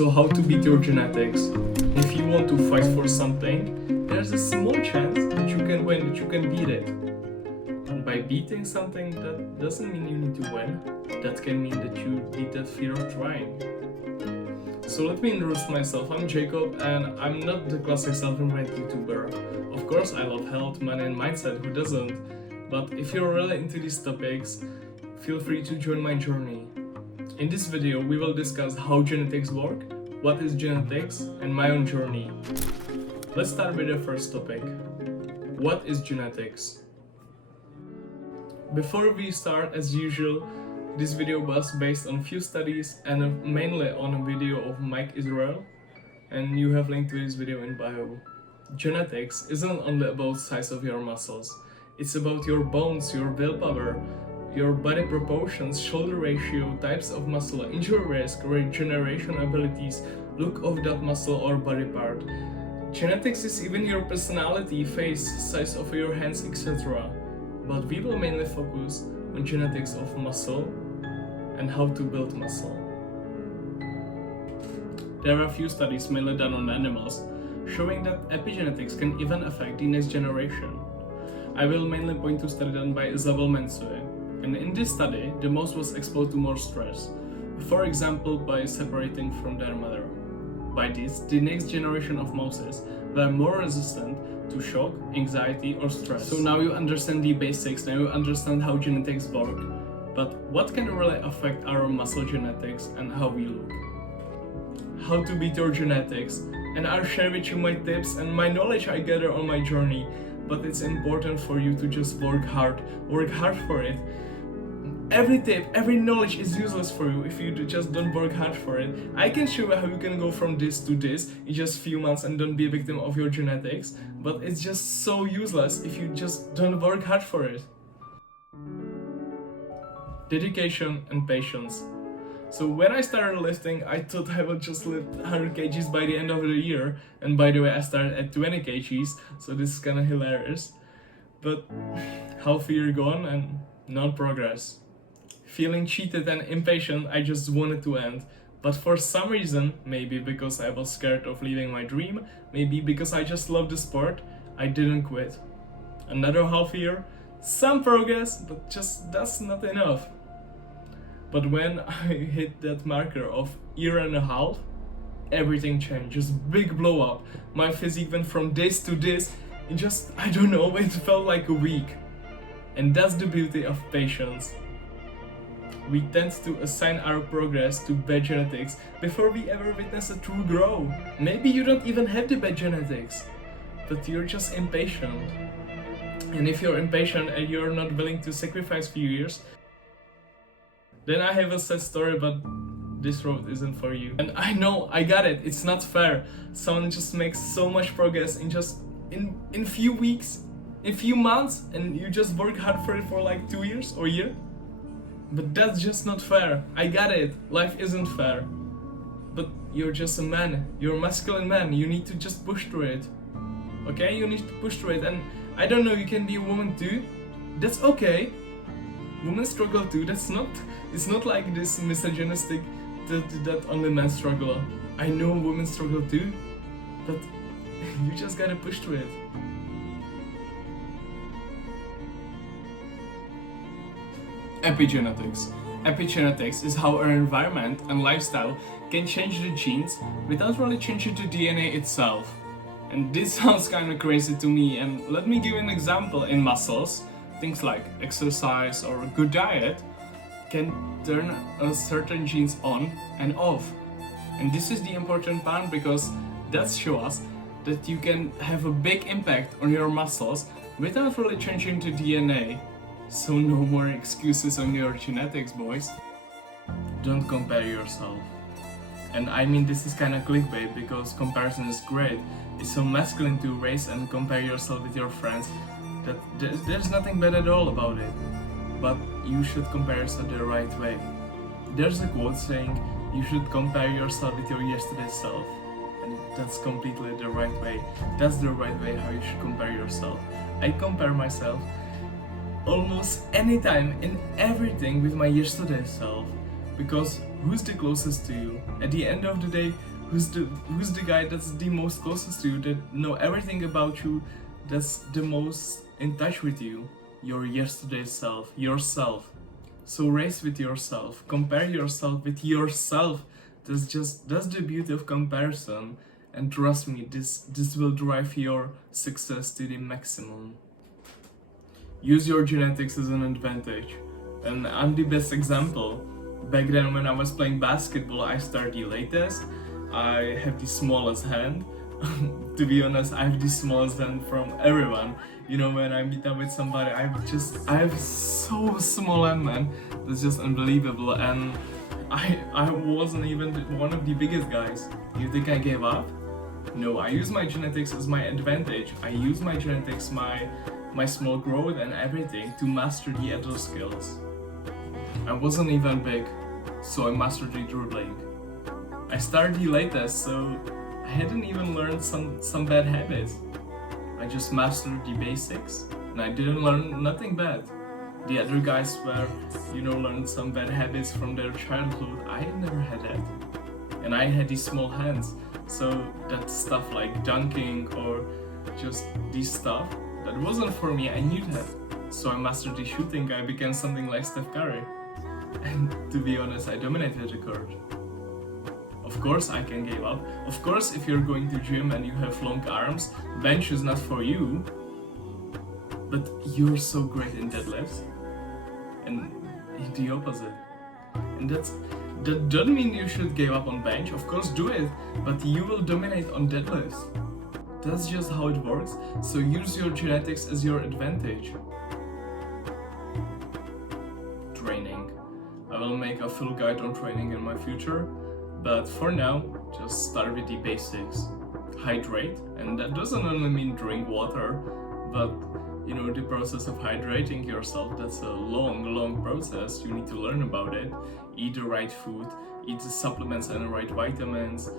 So how to beat your genetics? If you want to fight for something, there's a small chance that you can win, that you can beat it. And by beating something, that doesn't mean you need to win. That can mean that you beat that fear of trying. So let me introduce myself. I'm Jacob and I'm not the classic self-made YouTuber. Of course I love health, money and mindset, who doesn't? But if you're really into these topics, feel free to join my journey. In this video, we will discuss how genetics work, what is genetics, and my own journey. Let's start with the first topic. What is genetics? Before we start, as usual, this video was based on few studies and mainly on a video of Mike Israel, and you have linked to this video in bio. Genetics isn't only about size of your muscles, it's about your bones, your willpower, your body proportions, shoulder ratio, types of muscle, injury risk, regeneration abilities, look of that muscle or body part. Genetics is even your personality, face, size of your hands, etc. But we will mainly focus on genetics of muscle and how to build muscle. There are a few studies mainly done on animals showing that epigenetics can even affect the next generation. I will mainly point to a study done by Isabel Mensue. And in this study, the mouse was exposed to more stress, for example by separating from their mother. By this, the next generation of mouses were more resistant to shock, anxiety or stress. So now you understand the basics, now you understand how genetics work. But what can really affect our muscle genetics and how we look? How to beat your genetics, and I'll share with you my tips and my knowledge I gather on my journey. But it's important for you to just work hard for it. Every tip, every knowledge is useless for you if you just don't work hard for it. I can show you how you can go from this to this in just few months and don't be a victim of your genetics, but it's just so useless if you just don't work hard for it. Dedication and patience. So when I started lifting, I thought I would just lift 100 kgs by the end of the year, and by the way I started at 20 kgs, so this is kinda hilarious. But half a year gone and no progress. Feeling cheated and impatient, I just wanted to end. But for some reason, maybe because I was scared of leaving my dream, maybe because I just love the sport, I didn't quit. Another half year, some progress, but just that's not enough. But when I hit that marker of year and a half, everything changed, just big blow up. My physique went from this to this in just, I don't know, it felt like a week. And that's the beauty of patience. We tend to assign our progress to bad genetics before we ever witness a true growth. Maybe you don't even have the bad genetics, but you're just impatient. And if you're impatient and you're not willing to sacrifice few years, then I have a sad story, but this road isn't for you. And I know, I got it, it's not fair. Someone just makes so much progress in few weeks, in few months, and you just work hard for it for like 2 years or a year. But that's just not fair. I got it, life isn't fair. But you're just a man, you're a masculine man, you need to just push through it. Okay, you need to push through it, and I don't know, you can be a woman too. That's okay. Women struggle too, it's not like this misogynistic that only men struggle. I know women struggle too, but you just gotta push through it. Epigenetics. Epigenetics is how our environment and lifestyle can change the genes without really changing the DNA itself. And this sounds kind of crazy to me, and let me give an example. In muscles, things like exercise or a good diet can turn certain genes on and off. And this is the important part, because that shows us that you can have a big impact on your muscles without really changing the DNA. So no more excuses on your genetics, boys. Don't compare yourself. And I mean, this is kinda clickbait because comparison is great. It's so masculine to race and compare yourself with your friends that there's nothing bad at all about it. But you should compare yourself the right way. There's a quote saying, you should compare yourself with your yesterday self. And that's completely the right way. That's the right way how you should compare yourself. I compare myself almost anytime in everything with my yesterday self, because who's the closest to you? At the end of the day, who's the guy that's the most closest to you, that know everything about you, that's the most in touch with you? Your yesterday self, yourself. So race with yourself, compare yourself with yourself. That's the beauty of comparison, and trust me, this will drive your success to the maximum. Use your genetics as an advantage, and I'm the best example. Back then when I was playing basketball, I started the latest. I have the smallest hand. To be honest, I have the smallest hand from everyone. You know, when I meet up with somebody, I have so small hand, man. That's just unbelievable. And I wasn't even one of the biggest guys. You think I gave up? No, I use my genetics as my advantage. I use my genetics, my small growth and everything to master the other skills. I wasn't even big, so I mastered the dribbling. I started the latest, so I hadn't even learned some bad habits. I just mastered the basics, and I didn't learn nothing bad. The other guys were, learned some bad habits from their childhood. I never had that. And I had these small hands, so that stuff like dunking or just this stuff, that wasn't for me. I knew that. So I mastered the shooting. I became something like Steph Curry. And to be honest, I dominated the court. Of course I can give up. Of course, if you're going to gym and you have long arms, bench is not for you. But you're so great in deadlifts. And the opposite. And that doesn't mean you should give up on bench. Of course, do it, but you will dominate on deadlifts. That's just how it works. So use your genetics as your advantage. Training. I will make a full guide on training in my future, but for now, just start with the basics. Hydrate, and that doesn't only mean drink water, but the process of hydrating yourself, that's a long process. You need to learn about it. Eat the right food, eat the supplements and the right vitamins.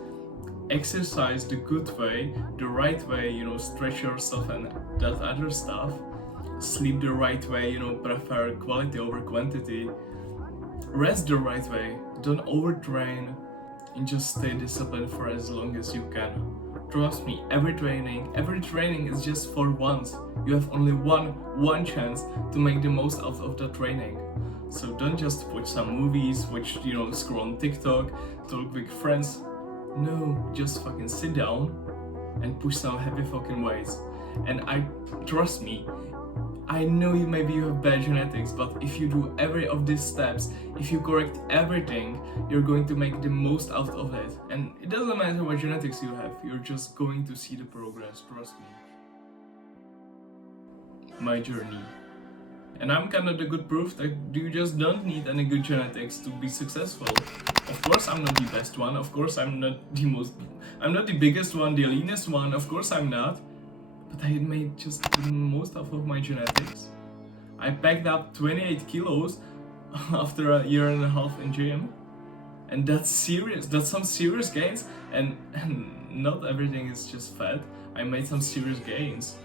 Exercise the good way, the right way, stretch yourself and that other stuff. Sleep the right way, prefer quality over quantity. Rest the right way, don't overtrain, and just stay disciplined for as long as you can. Trust me, every training is just for once. You have only one chance to make the most out of the training. So don't just watch some movies, scroll on TikTok, talk with friends. No, just fucking sit down and push some heavy fucking weights. And trust me, I know maybe you have bad genetics, but if you do every of these steps, if you correct everything, you're going to make the most out of it. And it doesn't matter what genetics you have, you're just going to see the progress, trust me. My journey. And I'm kind of the good proof that you just don't need any good genetics to be successful. Of course I'm not the best one, of course I'm not the biggest one, the leanest one, of course I'm not. But I made just the most out of my genetics. I packed up 28 kilos after a year and a half in gym. And that's serious, that's some serious gains. And not everything is just fat. I made some serious gains.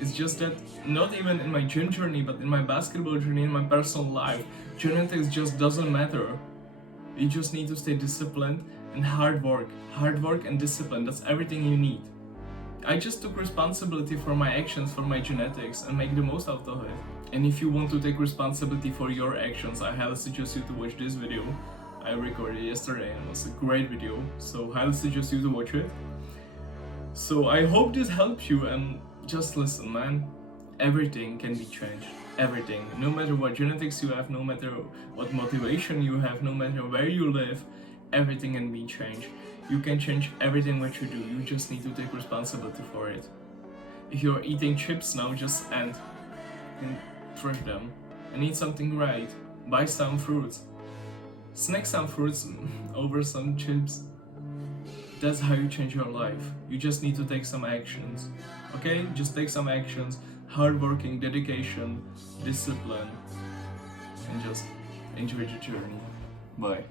It's just that not even in my gym journey, but in my basketball journey, in my personal life, genetics just doesn't matter. You just need to stay disciplined and hard work and discipline, that's everything you need. I just took responsibility for my actions, for my genetics, and make the most out of it. And if you want to take responsibility for your actions, I highly suggest you to watch this video. I recorded yesterday and it was a great video, so highly suggest you to watch it. So I hope this helps you, and just listen, man. Everything can be changed. Everything. No matter what genetics you have, no matter what motivation you have, no matter where you live, everything can be changed. You can change everything what you do. You just need to take responsibility for it. If you're eating chips now, just end and throw them and eat something right. Buy some fruits. Snack some fruits over some chips. That's how you change your life. You just need to take some actions. Okay? Just take some actions. Hard working, dedication, discipline, and just enjoy the journey. Bye.